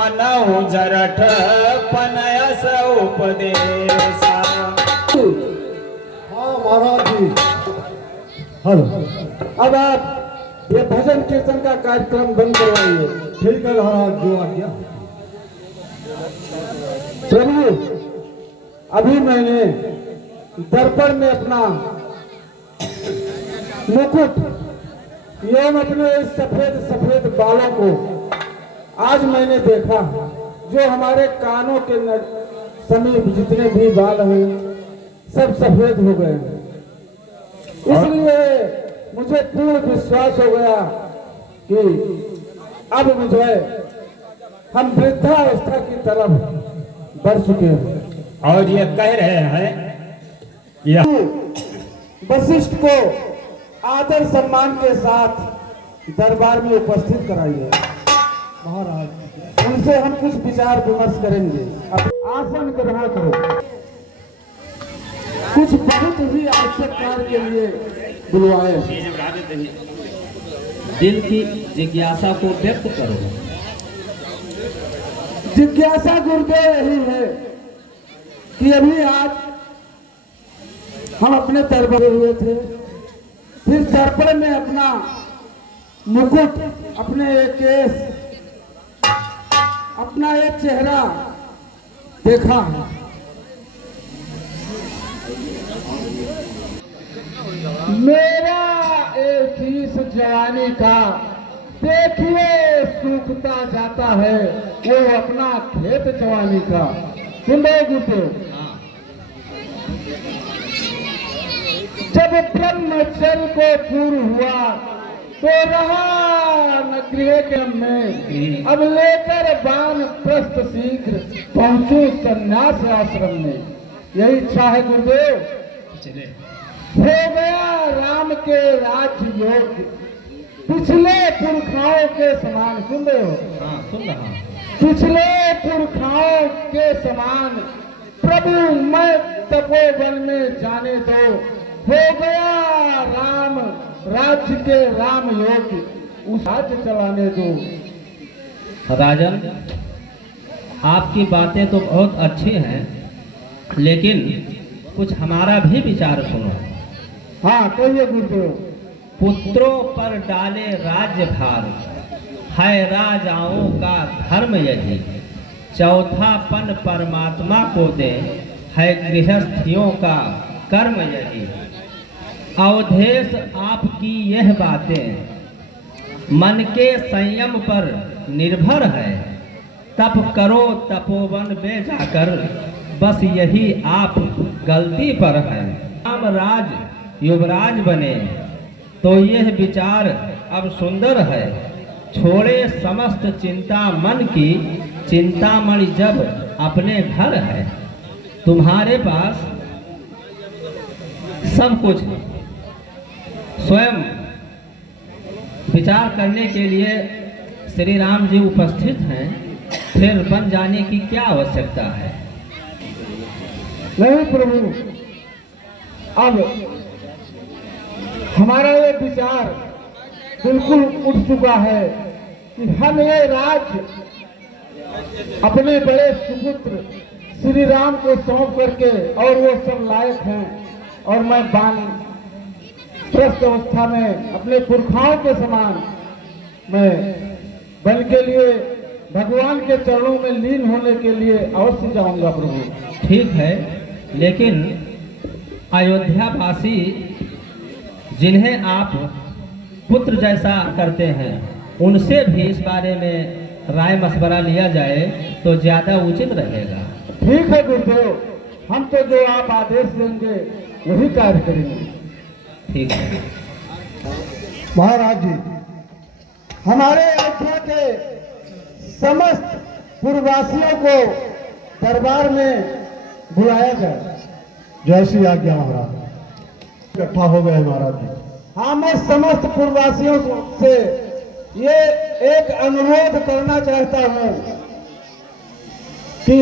मन उजरठ पनयस उपदेशा। हाँ महाराज जी। हेलो, अब आप ये भजन कीर्तन का कार्यक्रम बंद करवाइए। ठीक है महाराज, जो आज्ञा। प्रभु, अभी मैंने दर्पण में अपना मुकुट एवं अपने सफेद सफेद बालों को आज मैंने देखा, जो हमारे कानों के समीप जितने भी बाल हैं सब सफेद हो गए हैं। इसलिए मुझे पूर्ण विश्वास हो गया कि अब मुझे हम वृद्धावस्था की तरफ बढ़ चुके हैं। और ये कह रहे हैं यह वशिष्ठ को आदर सम्मान के साथ दरबार में उपस्थित कराइए। महाराज, उनसे हम कुछ विचार विमर्श करेंगे। अब आसन ग्रहण करो। कुछ बहुत ही आवश्यक कार्य के लिए बुलवाए। दिल की जिज्ञासा को व्यक्त करो। जिज्ञासा गुरुदेव यही है कि अभी आज हम अपने दरबार हुए थे, फिर दर्पण में अपना मुकुट, अपने एक केस, अपना एक चेहरा देखा। मेरा एक चीज जवानी का देखिए सूखता जाता है, वो अपना खेत जवानी का। सुन रहे गुरुदेव, जब ब्रह्मचर्य को पूर्ण हुआ तो रहा न गृह के में, अब लेकर बाण प्रस्थ शीघ्र पहुंचू संन्यास आश्रम में। यही इच्छा है गुरुदेव। चले हो गया राम के राज्य योग, पिछले पुरखाओं के समान। सुन रहे हो? हाँ, सुन रहा। पिछले पुरखाओं के समान प्रभु मैं तपोवन में जाने दो। हो गया राम राज्य के राम योग, उस राज्य चलाने दो। राजन, आपकी बातें तो बहुत अच्छी हैं, लेकिन कुछ हमारा भी विचार सुनो। हाँ कहिए गुरुदेव। पुत्रों पर डाले राज्य भार, है राजाओं का धर्म यही। चौथापन परमात्मा को दे, है गृहस्थियों का कर्म यही। अवधेश आपकी यह बातें मन के संयम पर निर्भर है। तप करो तपोवन में जाकर, बस यही आप गलती पर है। राम राज युवराज बने तो यह विचार अब सुंदर है। छोड़े समस्त चिंता मन की, चिंतामणि जब अपने घर है। तुम्हारे पास सब कुछ स्वयं विचार करने के लिए श्री राम जी उपस्थित हैं, फिर बन जाने की क्या आवश्यकता है? नहीं प्रभु, अब हमारा ये विचार बिल्कुल उठ चुका है कि हम ये राज्य अपने बड़े सुपुत्र श्री राम को सौंप करके, और वो सब लायक हैं, और मैं प्रस्थ अवस्था में अपने पुरखाओं के समान मैं बन के लिए भगवान के चरणों में लीन होने के लिए अवश्य जाऊंगा प्रभु। ठीक है, लेकिन अयोध्यावासी जिन्हें आप पुत्र जैसा करते हैं, उनसे भी इस बारे में राय मशवरा लिया जाए तो ज्यादा उचित रहेगा। ठीक है गुरुदेव, हम तो जो आप आदेश देंगे वही कार्य करेंगे। ठीक है महाराज जी, हमारे अयोध्या के समस्त पूर्ववासियों को दरबार में बुलाया जाए। जैसी आज्ञा महाराज। इकट्ठा हो गए महाराज जी। हाँ, मैं समस्त पूर्ववासियों से ये एक अनुरोध करना चाहता हूँ कि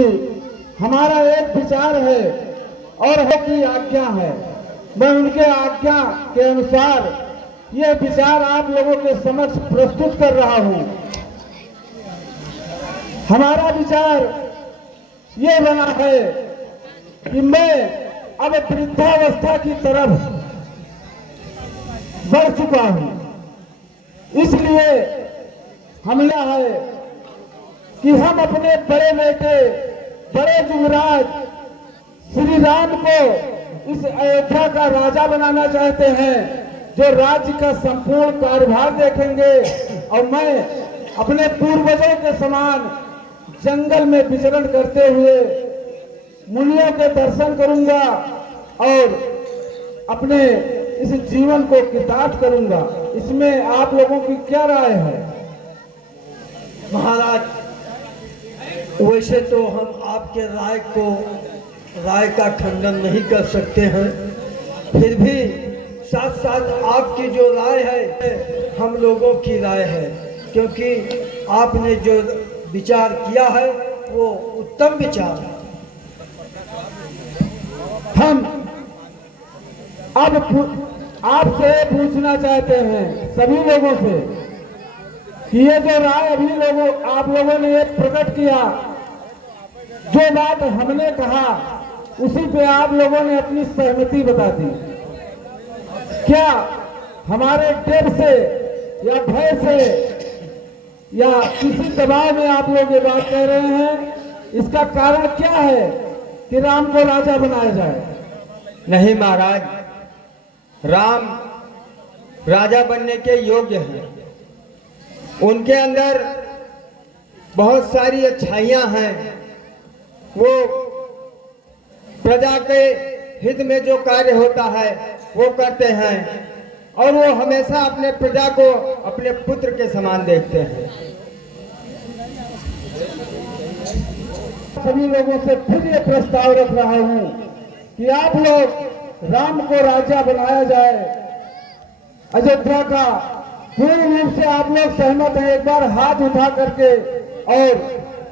हमारा एक विचार है और हो की आज्ञा है। मैं उनके आज्ञा के अनुसार ये विचार आप लोगों के समक्ष प्रस्तुत कर रहा हूँ। हमारा विचार ये बना है कि मैं अब वृद्धावस्था की तरफ बढ़ चुका हूं, इसलिए हमने है कि हम अपने बड़े बेटे बड़े युवराज श्री राम को इस अयोध्या का राजा बनाना चाहते हैं, जो राज्य का संपूर्ण कार्यभार देखेंगे, और मैं अपने पूर्वजों के समान जंगल में विचरण करते हुए मुनियों के दर्शन करूंगा और अपने इस जीवन को कृतार्थ करूंगा। इसमें आप लोगों की क्या राय है? महाराज, वैसे तो हम आपके राय का खंडन नहीं कर सकते हैं, फिर भी साथ साथ आपकी जो राय है हम लोगों की राय है, क्योंकि आपने जो विचार किया है वो उत्तम विचार है। हम अब आपसे पूछना चाहते हैं सभी लोगों से कि ये जो राय आप लोगों ने ये प्रकट किया, जो बात हमने कहा उसी पे आप लोगों ने अपनी सहमति बता दी। क्या हमारे डर से या भय से या किसी दबाव में आप लोग ये बात कह रहे हैं? इसका कारण क्या है कि राम को राजा बनाया जाए? नहीं महाराज, राम राजा बनने के योग्य हैं। उनके अंदर बहुत सारी अच्छाइयां हैं। वो प्रजा के हित में जो कार्य होता है वो करते हैं, और वो हमेशा अपने प्रजा को अपने पुत्र के समान देखते हैं। सभी लोगों से फिर ये प्रस्ताव रख रहा हूं कि आप लोग राम को राजा बनाया जाए अयोध्या का। पूर्ण रूप से आप लोग सहमत हैं? एक बार हाथ उठा करके और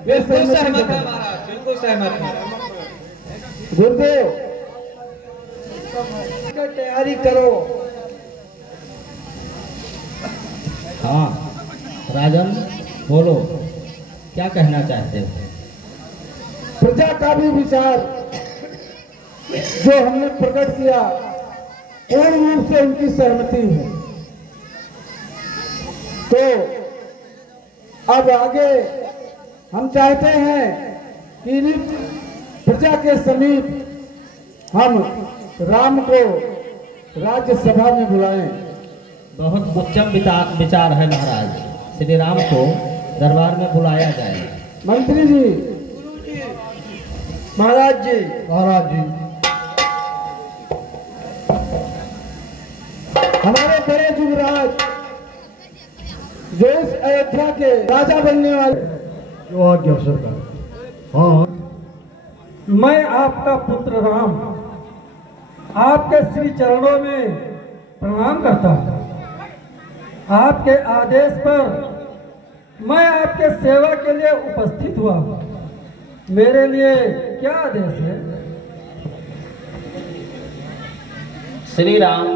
बिल्कुल सहमत है महाराज, बिल्कुल सहमत है। गुरुदेव, तैयारी करो। हाँ राजन, बोलो, क्या कहना चाहते हो? प्रजा का भी विचार जो हमने प्रकट किया पूर्ण रूप से उनकी सहमति है। तो अब आगे हम चाहते हैं कि प्रजा के समीप हम राम को राज्यसभा में बुलाएं। बहुत उत्तम विचार है महाराज, श्री राम को दरबार में बुलाया जाए। मंत्री जी, महाराज जी, हमारे बड़े युवराज जो इस अयोध्या के राजा बनने वाले, जो आज्ञा सरकार। हाँ, मैं आपका पुत्र राम आपके श्री चरणों में प्रणाम करता हूँ। आपके आदेश पर मैं आपके सेवा के लिए उपस्थित हुआ हूँ। मेरे लिए क्या आदेश है? श्री राम,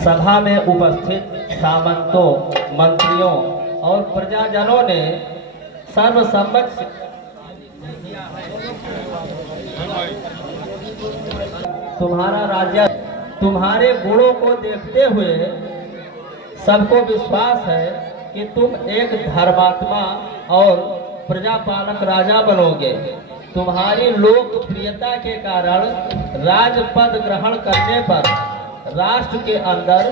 सभा में उपस्थित सामंतों, मंत्रियों और प्रजाजनों ने सर्वसम्मत तुम्हारा राज्य, तुम्हारे गुणों को देखते हुए सबको विश्वास है कि तुम एक धर्मात्मा और प्रजापालक राजा बनोगे। तुम्हारी लोकप्रियता के कारण राजपद ग्रहण करने पर राष्ट्र के अंदर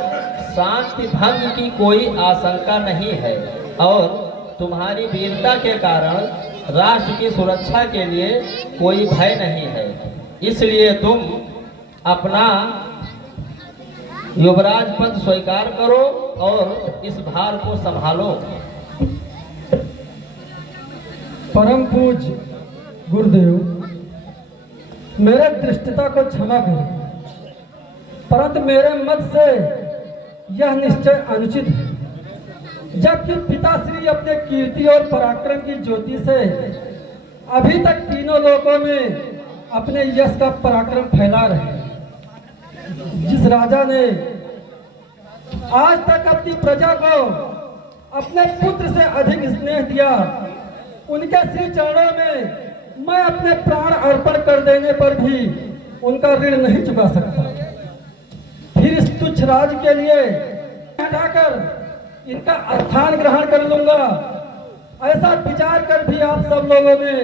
शांति भंग की कोई आशंका नहीं है, और तुम्हारी वीरता के कारण राष्ट्र की सुरक्षा के लिए कोई भय नहीं है। इसलिए तुम अपना युवराज पद स्वीकार करो और इस भार को संभालो। परम पूज्य गुरुदेव, मेरे दृष्टता को क्षमा करें, परंतु मेरे मत से यह निश्चय अनुचित है। जबकि पिताश्री अपने कीर्ति और पराक्रम की ज्योति से अभी तक तीनों लोकों में अपने यश का पराक्रम फैला रहे हैं। जिस राजा ने आज तक अपनी प्रजा को अपने पुत्र से अधिक स्नेह दिया, उनके श्री चरणों में मैं अपने प्राण अर्पण कर देने पर भी उनका ऋण नहीं चुका सकता। फिर इस तुच्छ राज के लिए हटाकर इनका स्थान ग्रहण कर लूंगा, ऐसा विचार कर भी आप सब लोगों ने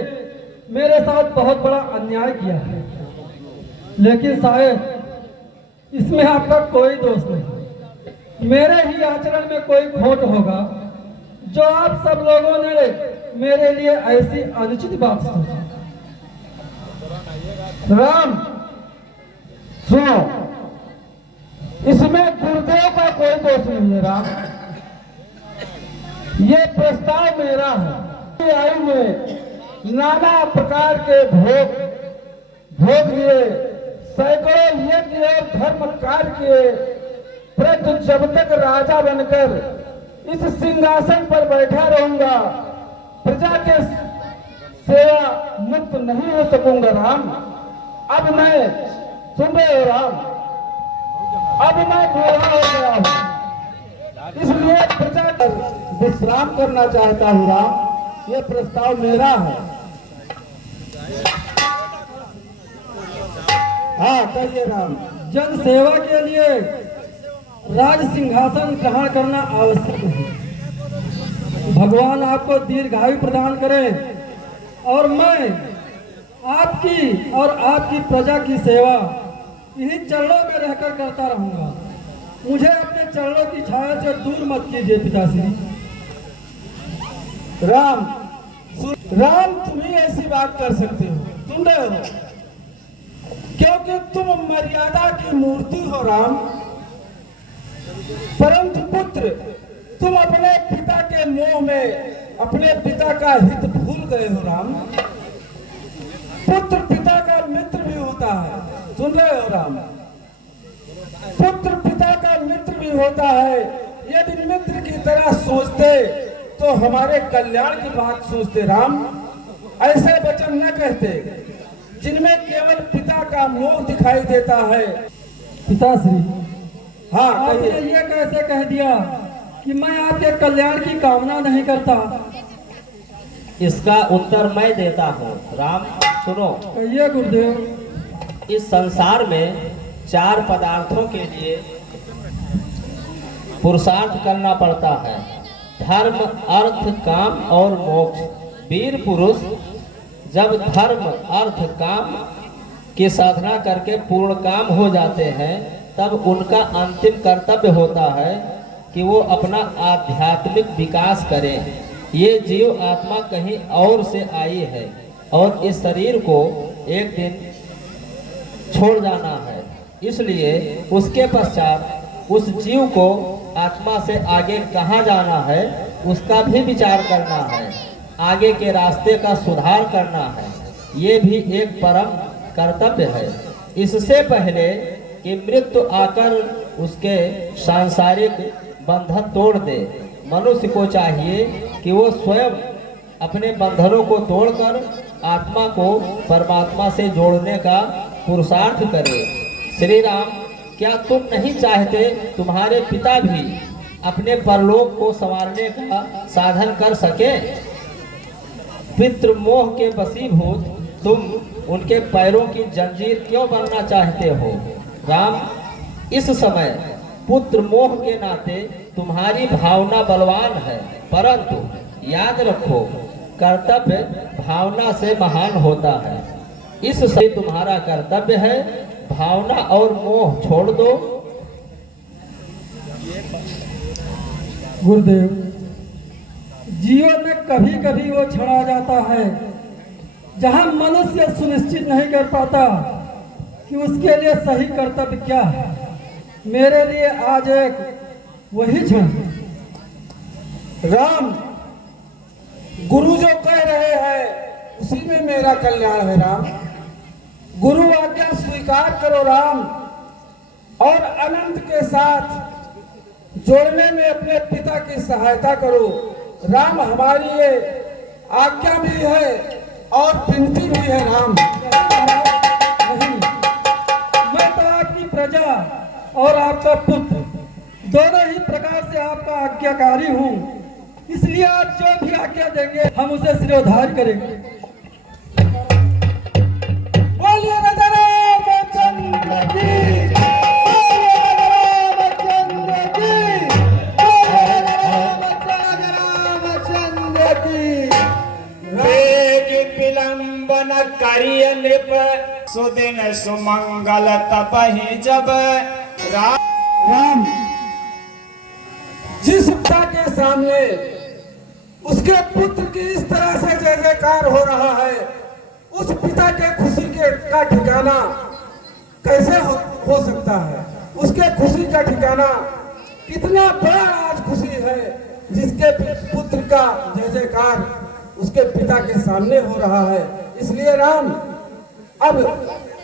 मेरे साथ बहुत बड़ा अन्याय किया है। लेकिन शायद इसमें आपका कोई दोष नहीं, मेरे ही आचरण में कोई खोट होगा जो आप सब लोगों ने मेरे लिए ऐसी अनुचित बात सोची। राम सुनो, इसमें गुरुदेव का कोई दोष नहीं है राम। ये प्रस्ताव मेरा है। आयु में नाना प्रकार के भोग लिए, सैकड़ों यज्ञ और धर्म कार्य किए, परंतु जब तक राजा बनकर इस सिंहासन पर बैठा रहूंगा, प्रजा के सेवा मुक्त नहीं हो सकूंगा राम। अब मैं सुन रहे हो राम, अब मैं बूढ़ा हो गया हूं, इसलिए प्रजा पर विश्राम करना चाहता हूं राम। ये प्रस्ताव मेरा है। हाँ कहिए राम। जन सेवा के लिए राज सिंहासन ग्रहण करना आवश्यक है। भगवान आपको दीर्घायु प्रदान करे और मैं आपकी और आपकी प्रजा की सेवा इन्हीं चरणों में रहकर करता रहूंगा। मुझे अपने चरणों की छाया से दूर मत कीजिए पिताश्री। राम राम, तुम ही ऐसी बात कर सकते हो, सुन रहे हो, क्योंकि तुम मर्यादा की मूर्ति हो राम। परंतु पुत्र, तुम अपने पिता के मोह में अपने पिता का हित भूल गए हो राम। पुत्र पिता का मित्र भी होता है, सुन रहे हो राम। पुत्र पिता का मित्र भी होता है। यदि मित्र की तरह सोचते तो हमारे कल्याण की बात सोचते राम। ऐसे वचन न कहते जिनमें केवल पिता का मोह दिखाई देता है। पिताश्री, हाँ आपने कहिए। ये कैसे कह दिया कि मैं आपके कल्याण की कामना नहीं करता? इसका उत्तर मैं देता हूँ। राम सुनो, कहिए गुरुदेव। इस संसार में 4 पदार्थों के लिए पुरुषार्थ करना पड़ता है: धर्म, अर्थ, काम और मोक्ष। वीर पुरुष जब धर्म, अर्थ, काम की साधना करके पूर्ण काम हो जाते हैं, तब उनका अंतिम कर्तव्य होता है कि वो अपना आध्यात्मिक विकास करें। ये जीव आत्मा कहीं और से आई है और इस शरीर को एक दिन छोड़ जाना है, इसलिए उसके पश्चात उस जीव को आत्मा से आगे कहाँ जाना है उसका भी विचार करना है, आगे के रास्ते का सुधार करना है। ये भी एक परम कर्तव्य है। इससे पहले कि मृत्यु आकर उसके सांसारिक बंधन तोड़ दे, मनुष्य को चाहिए कि वो स्वयं अपने बंधनों को तोड़कर आत्मा को परमात्मा से जोड़ने का पुरुषार्थ करे। श्री राम, क्या तुम नहीं चाहते तुम्हारे पिता भी अपने परलोक को संवारने का साधन कर सके? पितृ मोह के वशीभूत तुम उनके पैरों की जंजीर क्यों बनना चाहते हो? राम, इस समय पुत्र मोह के नाते तुम्हारी भावना बलवान है, परंतु याद रखो कर्तव्य भावना से महान होता है। इस समय तुम्हारा कर्तव्य है, भावना और मोह छोड़ दो। गुरुदेव, जीवन में कभी कभी वो क्षण आ जाता है जहां मनुष्य सुनिश्चित नहीं कर पाता कि उसके लिए सही कर्तव्य क्या है। मेरे लिए आज एक वही क्षण। राम, गुरु जो कह रहे हैं उसी में मेरा कल्याण है राम। गुरु आज्ञा स्वीकार करो राम, और अनंत के साथ जोड़ने में अपने पिता की सहायता करो राम। हमारी ये आज्ञा भी है और विनती भी है राम। नहीं, मैं तो आपकी प्रजा और आपका पुत्र दोनों ही प्रकार से आपका आज्ञाकारी हूँ। इसलिए आप जो भी आज्ञा देंगे हम उसे सिरोधार्य करेंगे। बोलिए राजा रामचंद्र की, बोलिए राजा रामचंद्र की, बोलिए राजा रामचंद्र की। वेग विलंबन करिय नृप सुदिन सुमंगल तपहि जब राम, जिस पिता के सामने उसके पुत्र की इस तरह से जय जयकार हो रहा है, उस पिता के खुशी का ठिकाना कैसे हो सकता है? उसके खुशी का ठिकाना कितना बड़ा आज खुशी है जिसके पुत्र का जय जयकार उसके पिता के सामने हो रहा है। इसलिए राम, अब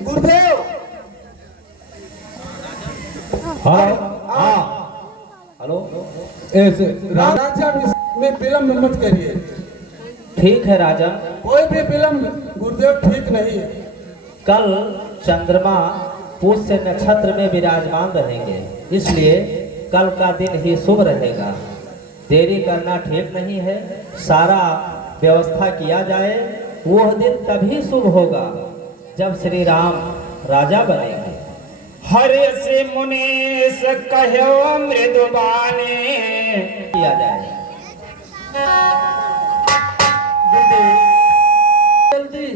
गुरुदेव हेलो, राजा में विलम्ब मत करिए। ठीक है राजन। कोई भी विलम्ब गुरुदेव ठीक नहीं है। कल चंद्रमा पुष्य नक्षत्र में विराजमान रहेंगे, इसलिए कल का दिन ही शुभ रहेगा। देरी करना ठीक नहीं है। सारा व्यवस्था किया जाए, वह दिन तभी शुभ होगा जब श्री राम राजा बनेंगे। हरे से मुनीश कहो मृदुबानी किया जाए। जल्दी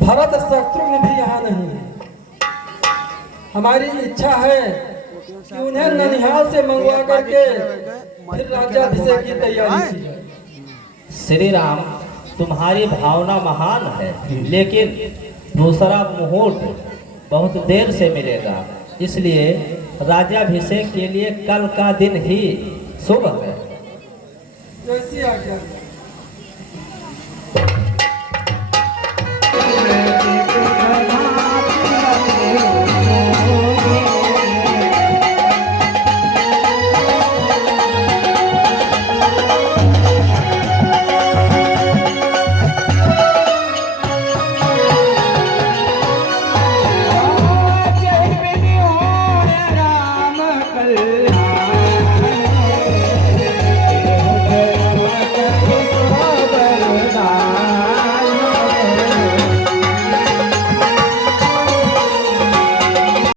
भरत शत्रुघ्न भी यहाँ नहीं है। हमारी इच्छा है कि उन्हें ननिहाल से मंगवा करके फिर राज्याभिषेक की तैयारी की जाए। श्री राम, तुम्हारी भावना महान है, लेकिन दूसरा मुहूर्त बहुत देर से मिलेगा, इसलिए राज्याभिषेक के लिए कल का दिन ही शुभ है। जैसी आज्ञा।